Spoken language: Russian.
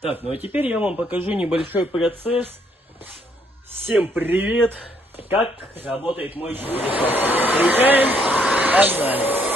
Так, ну а теперь я вам покажу небольшой процесс. Всем привет! Как работает мой чудо. Включаем, погнали!